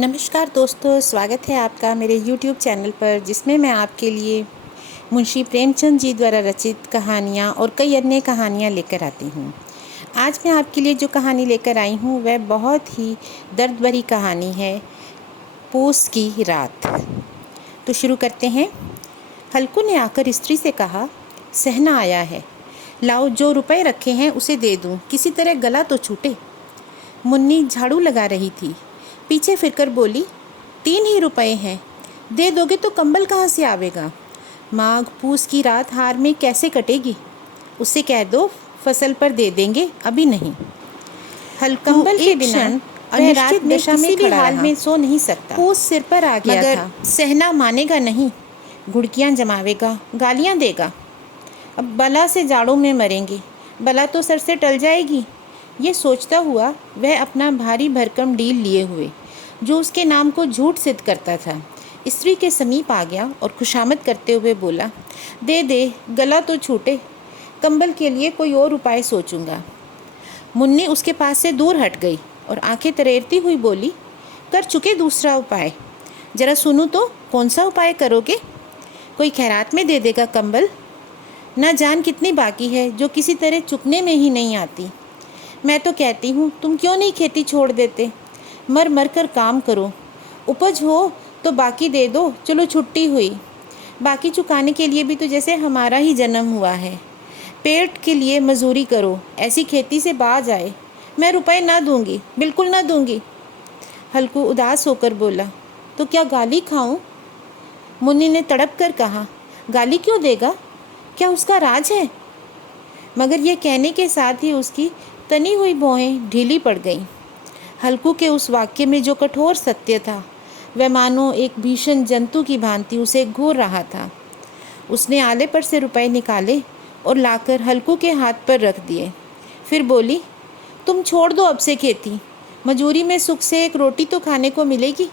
नमस्कार दोस्तों, स्वागत है आपका मेरे YouTube चैनल पर, जिसमें मैं आपके लिए मुंशी प्रेमचंद जी द्वारा रचित कहानियाँ और कई अन्य कहानियाँ लेकर आती हूँ। आज मैं आपके लिए जो कहानी लेकर आई हूँ वह बहुत ही दर्द भरी कहानी है, पूस की रात। तो शुरू करते हैं। हल्कू ने आकर स्त्री से कहा, सहना आया है, लाओ जो रुपए रखे हैं उसे दे दूँ, किसी तरह गला तो छूटे। मुन्नी झाड़ू लगा रही थी, पीछे फिरकर बोली, 3 ही रुपए हैं, दे दोगे तो कंबल कहाँ से आवेगा? माघ पूस की रात हार में कैसे कटेगी? उससे कह दो फसल पर दे देंगे, अभी नहीं। हल्कू कंबल के बिना अनिश्चित दशा में किसी भी हाल में सो नहीं सकता। पूस सिर पर आ गया था, मगर सहना मानेगा नहीं, घुड़कियाँ जमावेगा, गालियाँ देगा। अब बला से जाड़ों में मरेंगे, बला तो सर से टल जाएगी। ये सोचता हुआ वह अपना भारी भरकम डील लिए हुए, जो उसके नाम को झूठ सिद्ध करता था, स्त्री के समीप आ गया और खुशामद करते हुए बोला, दे दे, गला तो छूटे, कंबल के लिए कोई और उपाय सोचूंगा। मुन्नी उसके पास से दूर हट गई और आंखें तरेरती हुई बोली, कर चुके दूसरा उपाय, जरा सुनूं तो, कौन सा उपाय करोगे? कोई खैरात में दे देगा कंबल? ना जान कितनी बाकी है जो किसी तरह चुकने में ही नहीं आती। मैं तो कहती हूँ तुम क्यों नहीं खेती छोड़ देते, मर मर कर काम करो, उपज हो तो बाकी दे दो, चलो छुट्टी हुई। बाकी चुकाने के लिए भी तो जैसे हमारा ही जन्म हुआ है। पेट के लिए मजदूरी करो, ऐसी खेती से बाज आए। मैं रुपए ना दूंगी, बिल्कुल ना दूंगी। हल्कू उदास होकर बोला, तो क्या गाली खाऊं? मुन्नी ने तड़प कर कहा, गाली क्यों देगा, क्या उसका राज है? मगर यह कहने के साथ ही उसकी तनी हुई भौहें ढीली पड़ गईं। हल्कू के उस वाक्य में जो कठोर सत्य था, वह मानो एक भीषण जंतु की भांति उसे घूर रहा था। उसने आले पर से रुपए निकाले और लाकर हल्कू के हाथ पर रख दिए। फिर बोली, तुम छोड़ दो अब से खेती, मजूरी में सुख से एक रोटी तो खाने को मिलेगी,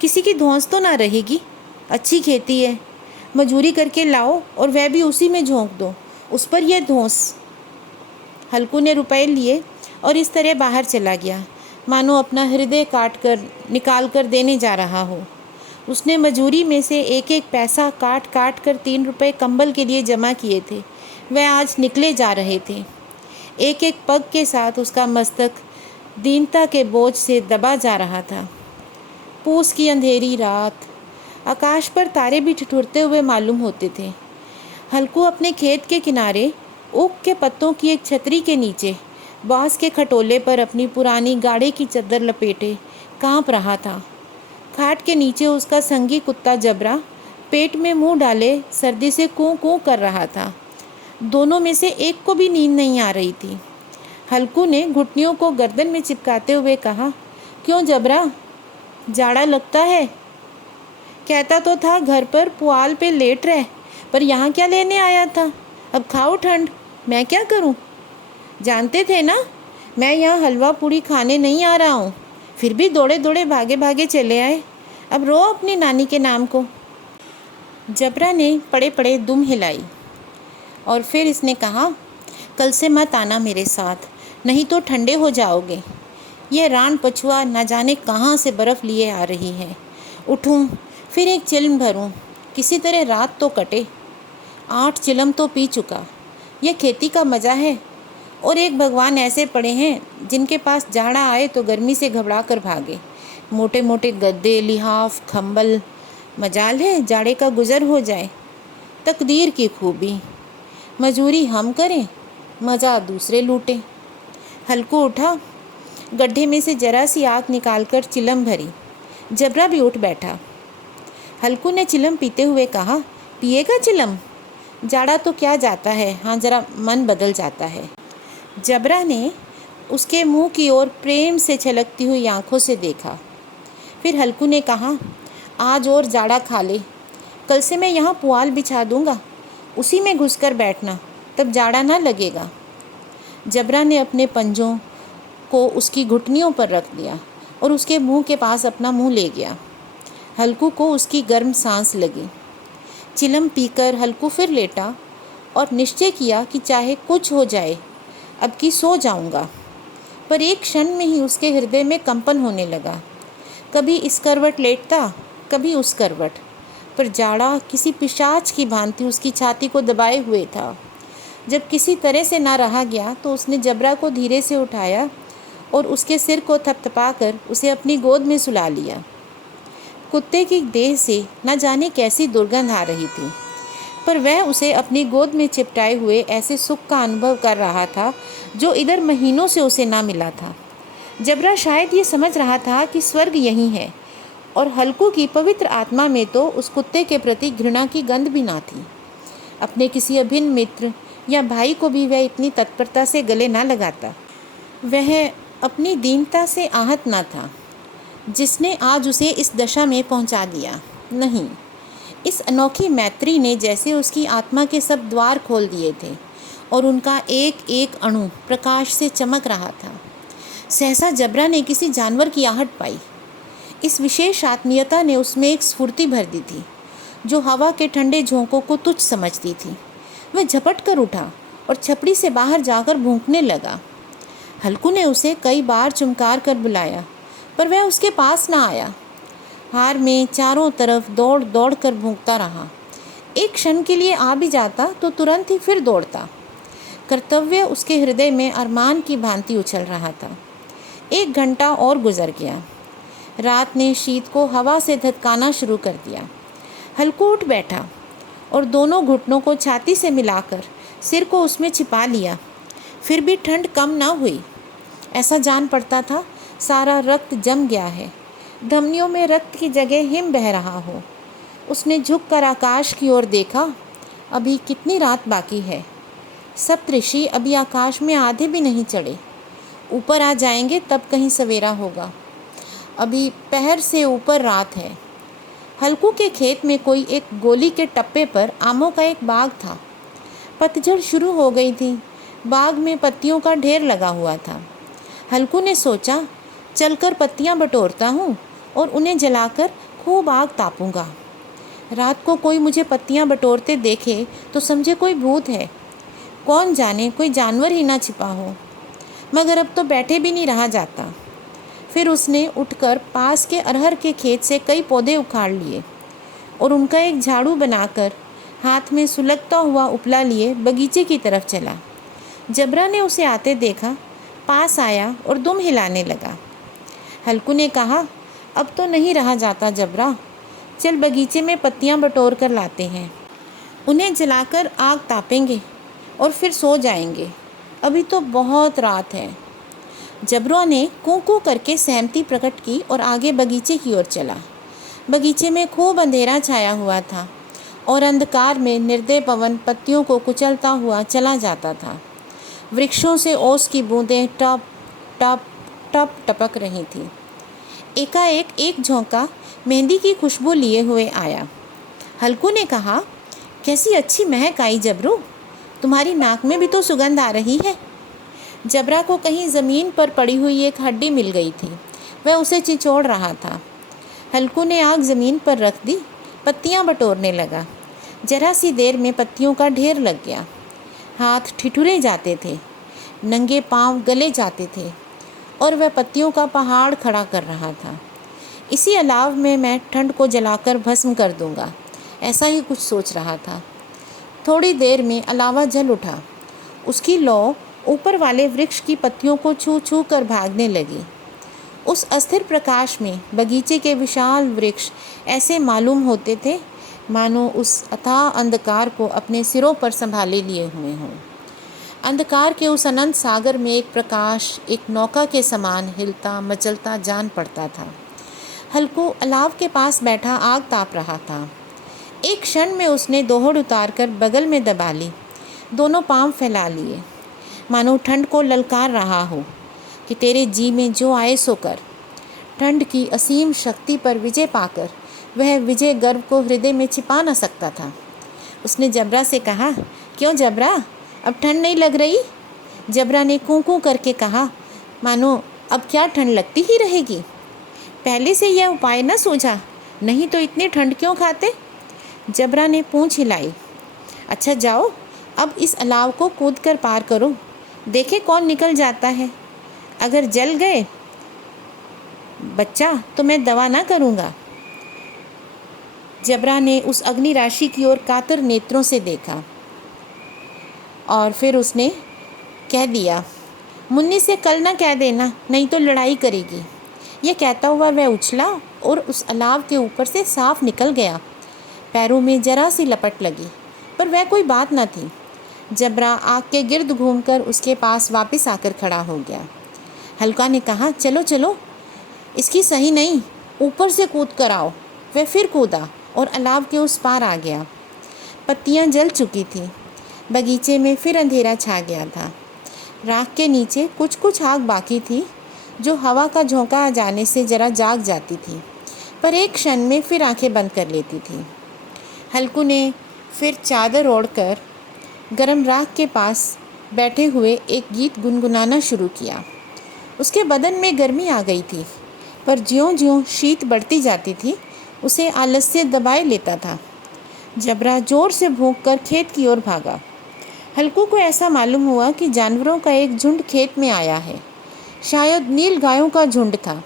किसी की धौंस तो ना रहेगी। अच्छी खेती है, मजूरी करके लाओ और वह भी उसी में झोंक दो, उस पर यह धौंस। हल्कू ने रुपए लिए और इस तरह बाहर चला गया, मानो अपना हृदय काट कर निकाल कर देने जा रहा हो। उसने मजूरी में से एक एक पैसा काट काट कर 3 रुपए कंबल के लिए जमा किए थे, वह आज निकले जा रहे थे। एक एक पग के साथ उसका मस्तक दीनता के बोझ से दबा जा रहा था। पूस की अंधेरी रात, आकाश पर तारे भी ठिठुरते हुए मालूम होते थे। हल्कू अपने खेत के किनारे ओक के पत्तों की एक छतरी के नीचे बांस के खटोले पर अपनी पुरानी गाड़े की चद्दर लपेटे कांप रहा था। खाट के नीचे उसका संगी कुत्ता जबरा पेट में मुंह डाले सर्दी से कूं कूं कर रहा था। दोनों में से एक को भी नींद नहीं आ रही थी। हल्कू ने घुटनियों को गर्दन में चिपकाते हुए कहा, क्यों जबरा, जाड़ा लगता है? कहता तो था घर पर पुआल पे लेट रहे, पर यहाँ क्या लेने आया था? अब खाओ ठंड, मैं क्या करूं? जानते थे ना मैं यहाँ हलवा पूड़ी खाने नहीं आ रहा हूँ, फिर भी दौड़े दौड़े भागे भागे चले आए। अब रो अपनी नानी के नाम को। जबरा ने पड़े पड़े दुम हिलाई और फिर इसने कहा, कल से मत आना मेरे साथ, नहीं तो ठंडे हो जाओगे। यह रान पछुआ न जाने कहाँ से बर्फ़ लिए आ रही है। उठूँ फिर एक चिल्म भरूँ, किसी तरह रात तो कटे। 8 चिलम तो पी चुका। यह खेती का मज़ा है। और एक भगवान ऐसे पड़े हैं जिनके पास जाड़ा आए तो गर्मी से घबरा कर भागे। मोटे मोटे गद्दे, लिहाफ, खंबल, मजाल है जाड़े का गुजर हो जाए। तकदीर की खूबी, मजूरी हम करें, मज़ा दूसरे लूटें। हल्कू उठा, गड्ढे में से जरा सी आग निकालकर चिलम भरी। जबरा भी उठ बैठा। हल्कू ने चिलम पीते हुए कहा, पिएगा चिलम? जाड़ा तो क्या जाता है, हाँ जरा मन बदल जाता है। जबरा ने उसके मुंह की ओर प्रेम से छलकती हुई आंखों से देखा। फिर हल्कू ने कहा, आज और जाड़ा खा ले, कल से मैं यहाँ पुआल बिछा दूँगा, उसी में घुसकर बैठना, तब जाड़ा ना लगेगा। जबरा ने अपने पंजों को उसकी घुटनियों पर रख दिया और उसके मुंह के पास अपना मुंह ले गया। हल्कू को उसकी गर्म सांस लगी। चिलम पीकर हल्कू फिर लेटा और निश्चय किया कि चाहे कुछ हो जाए, अब की सो जाऊंगा। पर एक क्षण में ही उसके हृदय में कंपन होने लगा। कभी इस करवट लेटता, कभी उस करवट, पर जाड़ा किसी पिशाच की भांति उसकी छाती को दबाए हुए था। जब किसी तरह से ना रहा गया तो उसने जबरा को धीरे से उठाया और उसके सिर को थपथपाकर उसे अपनी गोद में सुला लिया। कुत्ते की देह से न जाने कैसी दुर्गंध आ रही थी, पर वह उसे अपनी गोद में चिपटाए हुए ऐसे सुख का अनुभव कर रहा था जो इधर महीनों से उसे ना मिला था। जबरा शायद ये समझ रहा था कि स्वर्ग यहीं है, और हल्कू की पवित्र आत्मा में तो उस कुत्ते के प्रति घृणा की गंध भी ना थी। अपने किसी अभिन्न मित्र या भाई को भी वह इतनी तत्परता से गले ना लगाता। वह अपनी दीनता से आहत ना था जिसने आज उसे इस दशा में पहुंचा दिया। नहीं, इस अनोखी मैत्री ने जैसे उसकी आत्मा के सब द्वार खोल दिए थे और उनका एक एक अणु प्रकाश से चमक रहा था। सहसा जबरा ने किसी जानवर की आहट पाई। इस विशेष आत्मीयता ने उसमें एक स्फूर्ति भर दी थी जो हवा के ठंडे झोंकों को तुच्छ समझती थी। वह झपट कर उठा और छपड़ी से बाहर जाकर भूंकने लगा। हल्कू ने उसे कई बार चुमकार कर बुलाया, पर वह उसके पास ना आया। हार में चारों तरफ दौड़ दौड़ कर भूंकता रहा। एक क्षण के लिए आ भी जाता तो तुरंत ही फिर दौड़ता। कर्तव्य उसके हृदय में अरमान की भांति उछल रहा था। 1 घंटा और गुजर गया। रात ने शीत को हवा से धधकाना शुरू कर दिया। हल्कू उठ बैठा और दोनों घुटनों को छाती से मिलाकर सिर को उसमें छिपा लिया। फिर भी ठंड कम ना हुई। ऐसा जान पड़ता था सारा रक्त जम गया है, धमनियों में रक्त की जगह हिम बह रहा हो। उसने झुककर आकाश की ओर देखा। अभी कितनी रात बाकी है। सप्तऋषि अभी आकाश में आधे भी नहीं चढ़े। ऊपर आ जाएंगे तब कहीं सवेरा होगा। अभी पहर से ऊपर रात है। हल्कू के खेत में कोई एक गोली के टप्पे पर आमों का एक बाग था। पतझड़ शुरू हो गई थी। बाग में पत्तियों का ढेर लगा हुआ था। हल्कू ने सोचा, चलकर पत्तियां बटोरता हूँ और उन्हें जलाकर खूब आग तापूंगा। रात को कोई मुझे पत्तियां बटोरते देखे तो समझे कोई भूत है। कौन जाने कोई जानवर ही ना छिपा हो। मगर अब तो बैठे भी नहीं रहा जाता। फिर उसने उठकर पास के अरहर के खेत से कई पौधे उखाड़ लिए और उनका एक झाड़ू बनाकर हाथ में सुलगता हुआ उपला लिए बगीचे की तरफ चला। जबरा ने उसे आते देखा, पास आया और दुम हिलाने लगा। हल्कू ने कहा, अब तो नहीं रहा जाता जबरा, चल बगीचे में पत्तियां बटोर कर लाते हैं। उन्हें जलाकर आग तापेंगे और फिर सो जाएंगे। अभी तो बहुत रात है। जबरा ने कूं कूं करके सहमति प्रकट की और आगे बगीचे की ओर चला। बगीचे में खूब अंधेरा छाया हुआ था और अंधकार में निर्दय पवन पत्तियों को कुचलता हुआ चला जाता था। वृक्षों से ओस की बूंदें टप टप टप टपक रही थी। एकाएक एक झोंका मेहंदी की खुशबू लिए हुए आया। हल्कू ने कहा, कैसी अच्छी महक आई जबरू, तुम्हारी नाक में भी तो सुगंध आ रही है। जबरा को कहीं ज़मीन पर पड़ी हुई एक हड्डी मिल गई थी। वह उसे चिचोड़ रहा था। हल्कू ने आग ज़मीन पर रख दी, पत्तियां बटोरने लगा। जरा सी देर में पत्तियों का ढेर लग गया। हाथ ठिठुरे जाते थे, नंगे पांव गले जाते थे और वह पत्तियों का पहाड़ खड़ा कर रहा था। इसी अलाव में मैं ठंड को जलाकर भस्म कर दूंगा, ऐसा ही कुछ सोच रहा था। थोड़ी देर में अलावा जल उठा। उसकी लौ ऊपर वाले वृक्ष की पत्तियों को छू छू कर भागने लगी। उस अस्थिर प्रकाश में बगीचे के विशाल वृक्ष ऐसे मालूम होते थे मानो उस अथाह अंधकार को अपने सिरों पर संभाले लिए हुए हों। अंधकार के उस अनंत सागर में एक प्रकाश एक नौका के समान हिलता मचलता जान पड़ता था। हल्कू अलाव के पास बैठा आग ताप रहा था। एक क्षण में उसने दोहड़ उतारकर बगल में दबा ली, दोनों पांव फैला लिए, मानो ठंड को ललकार रहा हो कि तेरे जी में जो आए सो कर। ठंड की असीम शक्ति पर विजय पाकर वह विजय गर्व को हृदय में छिपा न सकता था। उसने जबरा से कहा, क्यों जबरा, अब ठंड नहीं लग रही? जबरा ने कूं कूं करके कहा, मानो अब क्या ठंड लगती ही रहेगी। पहले से यह उपाय न सूझा, नहीं तो इतनी ठंड क्यों खाते? जबरा ने पूंछ हिलाई। अच्छा जाओ, अब इस अलाव को कूद कर पार करो, देखे कौन निकल जाता है। अगर जल गए बच्चा, तो मैं दवा ना करूँगा। जबरा ने उस अग्नि राशि की ओर कातर नेत्रों से देखा और फिर उसने कह दिया, मुन्नी से कल ना कह देना, नहीं तो लड़ाई करेगी। यह कहता हुआ वह उछला और उस अलाव के ऊपर से साफ निकल गया। पैरों में जरा सी लपट लगी, पर वह कोई बात न थी। जबरा आग के गिर्द घूमकर उसके पास वापस आकर खड़ा हो गया। हल्का ने कहा, चलो चलो, इसकी सही नहीं, ऊपर से कूद कर आओ। वह फिर कूदा और अलाव के उस पार आ गया। पत्तियां जल चुकी थीं। बगीचे में फिर अंधेरा छा गया था। राख के नीचे कुछ कुछ आग बाकी थी, जो हवा का झोंका आ जाने से जरा जाग जाती थी, पर एक क्षण में फिर आंखें बंद कर लेती थी। हल्कू ने फिर चादर ओढ़कर गरम राख के पास बैठे हुए एक गीत गुनगुनाना शुरू किया। उसके बदन में गर्मी आ गई थी, पर ज्यों-ज्यों शीत बढ़ती जाती थी, उसे आलस्य दबाए लेता था। जबरा जोर से भौंककर खेत की ओर भागा। हल्कू को ऐसा मालूम हुआ कि जानवरों का एक झुंड खेत में आया है। शायद नील गायों का झुंड था।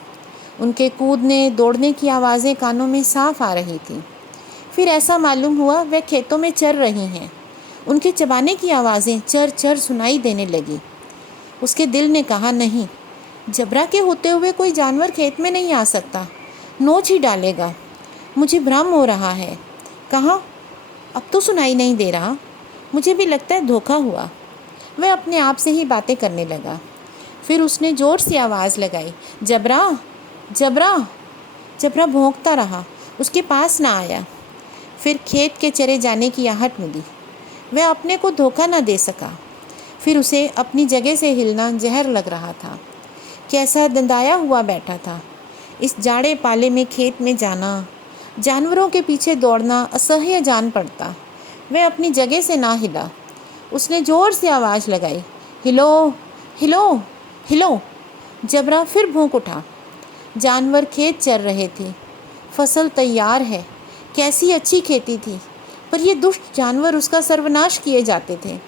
उनके कूदने दौड़ने की आवाज़ें कानों में साफ आ रही थी। फिर ऐसा मालूम हुआ वह खेतों में चर रही हैं। उनके चबाने की आवाज़ें चर चर सुनाई देने लगी। उसके दिल ने कहा, नहीं, जबरा के होते हुए कोई जानवर खेत में नहीं आ सकता, नोच ही डालेगा। मुझे भ्रम हो रहा है। कहाँ? अब तो सुनाई नहीं दे रहा। मुझे भी लगता है धोखा हुआ। वह अपने आप से ही बातें करने लगा। फिर उसने ज़ोर से आवाज़ लगाई, जबरा, जबरा। जबरा भौंकता रहा, उसके पास ना आया। फिर खेत के चरे जाने की आहट मिली। वह अपने को धोखा न दे सका। फिर उसे अपनी जगह से हिलना जहर लग रहा था। कैसा दंदाया हुआ बैठा था। इस जाड़े पाले में खेत में जाना, जानवरों के पीछे दौड़ना असह्य जान पड़ता। वह अपनी जगह से ना हिला। उसने ज़ोर से आवाज़ लगाई, हिलो, हिलो, हिलो। जबरा फिर भौंक उठा। जानवर खेत चर रहे थे। फसल तैयार है। कैसी अच्छी खेती थी, पर ये दुष्ट जानवर उसका सर्वनाश किए जाते थे।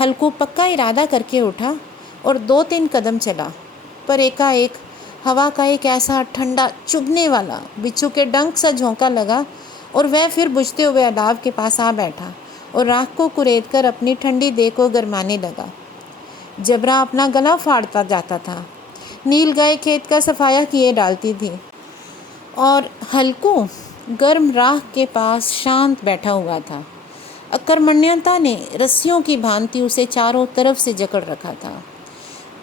हल्कू पक्का इरादा करके उठा और 2-3 कदम चला, पर एकाएक हवा का एक ऐसा ठंडा चुभने वाला बिच्छू के डंक सा झोंका लगा और वह फिर बुझते हुए अलाव के पास आ बैठा और राख को कुरेदकर अपनी ठंडी देह को गरमाने लगा। जबरा अपना गला फाड़ता जाता था। नील गाय खेत का सफाया किए डालती थी और हल्कू गर्म राख के पास शांत बैठा हुआ था। अकर्मण्यता ने रस्सियों की भांति उसे चारों तरफ से जकड़ रखा था।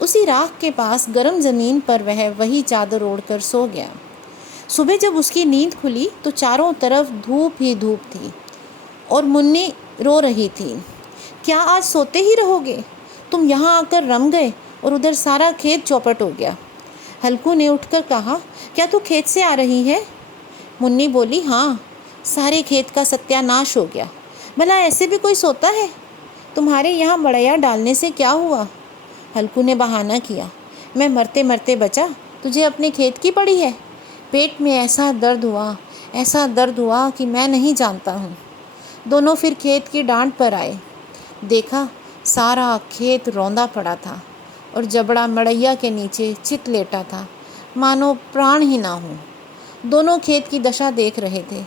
उसी राख के पास गर्म ज़मीन पर वह वही चादर ओढ़कर सो गया। सुबह जब उसकी नींद खुली तो चारों तरफ धूप ही धूप थी और मुन्नी रो रही थी। क्या आज सोते ही रहोगे? तुम यहाँ आकर रम गए और उधर सारा खेत चौपट हो गया। हल्कू ने उठकर कहा, क्या तू खेत से आ रही है? मुन्नी बोली, हाँ, सारे खेत का सत्यानाश हो गया। भला ऐसे भी कोई सोता है? तुम्हारे यहाँ मड़ैया डालने से क्या हुआ? हल्कू ने बहाना किया, मैं मरते मरते बचा, तुझे अपने खेत की पड़ी है। पेट में ऐसा दर्द हुआ कि मैं नहीं जानता हूँ। दोनों फिर खेत की डांट पर आए। देखा, सारा खेत रौंदा पड़ा था और जबड़ा मड़ैया के नीचे चित लेटा था, मानो प्राण ही ना हो। दोनों खेत की दशा देख रहे थे।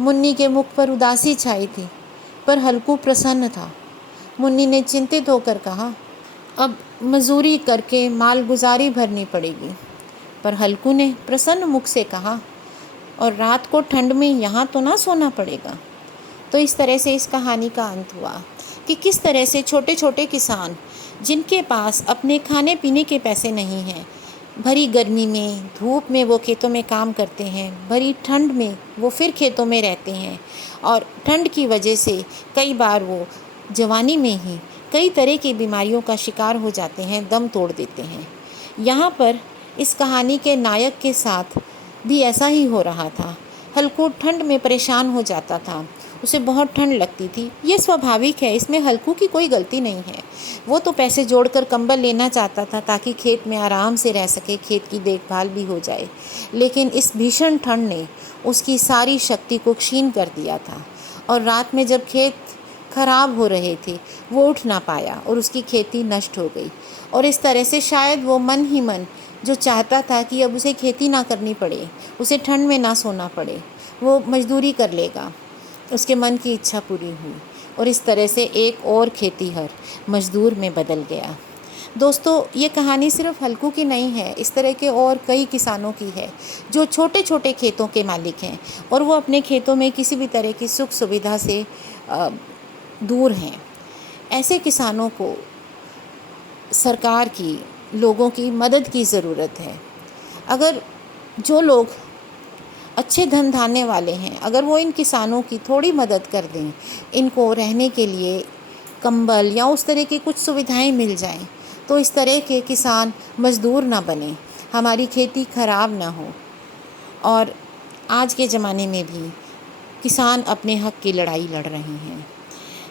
मुन्नी के मुख पर उदासी छाई थी, पर हल्कू प्रसन्न था। मुन्नी ने चिंतित होकर कहा, अब मजूरी करके मालगुजारी भरनी पड़ेगी। पर हल्कू ने प्रसन्न मुख से कहा, और रात को ठंड में यहाँ तो ना सोना पड़ेगा। तो इस तरह से इस कहानी का अंत हुआ कि किस तरह से छोटे छोटे किसान, जिनके पास अपने खाने पीने के पैसे नहीं हैं, भरी गर्मी में धूप में वो खेतों में काम करते हैं, भरी ठंड में वो फिर खेतों में रहते हैं और ठंड की वजह से कई बार वो जवानी में ही कई तरह की बीमारियों का शिकार हो जाते हैं, दम तोड़ देते हैं। यहाँ पर इस कहानी के नायक के साथ भी ऐसा ही हो रहा था। हल्कू ठंड में परेशान हो जाता था, उसे बहुत ठंड लगती थी। ये स्वाभाविक है, इसमें हल्कू की कोई गलती नहीं है। वो तो पैसे जोड़कर कंबल लेना चाहता था ताकि खेत में आराम से रह सके, खेत की देखभाल भी हो जाए। लेकिन इस भीषण ठंड ने उसकी सारी शक्ति को क्षीण कर दिया था और रात में जब खेत खराब हो रहे थे वो उठ ना पाया और उसकी खेती नष्ट हो गई। और इस तरह से शायद वो मन ही मन जो चाहता था कि अब उसे खेती ना करनी पड़े, उसे ठंड में ना सोना पड़े, वो मजदूरी कर लेगा। उसके मन की इच्छा पूरी हुई और इस तरह से एक और खेतीहर मजदूर में बदल गया। दोस्तों, ये कहानी सिर्फ हल्कू की नहीं है, इस तरह के और कई किसानों की है जो छोटे छोटे खेतों के मालिक हैं और वो अपने खेतों में किसी भी तरह की सुख सुविधा से दूर हैं। ऐसे किसानों को सरकार की, लोगों की मदद की ज़रूरत है। अगर जो लोग अच्छे धन धान्य वाले हैं, अगर वो इन किसानों की थोड़ी मदद कर दें, इनको रहने के लिए कंबल या उस तरह की कुछ सुविधाएं मिल जाएं, तो इस तरह के किसान मजदूर ना बने, हमारी खेती खराब ना हो और आज के ज़माने में भी किसान अपने हक़ की लड़ाई लड़ रहे हैं।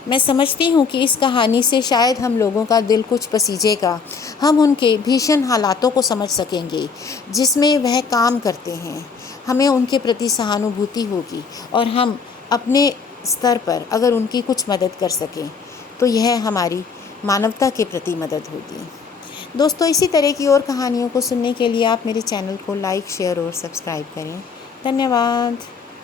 मैं समझती हूँ कि इस कहानी से शायद हम लोगों का दिल कुछ पसीजेगा, हम उनके भीषण हालातों को समझ सकेंगे जिसमें वह काम करते हैं। हमें उनके प्रति सहानुभूति होगी और हम अपने स्तर पर अगर उनकी कुछ मदद कर सकें तो यह हमारी मानवता के प्रति मदद होगी। दोस्तों, इसी तरह की और कहानियों को सुनने के लिए आप मेरे चैनल को लाइक, शेयर और सब्सक्राइब करें। धन्यवाद।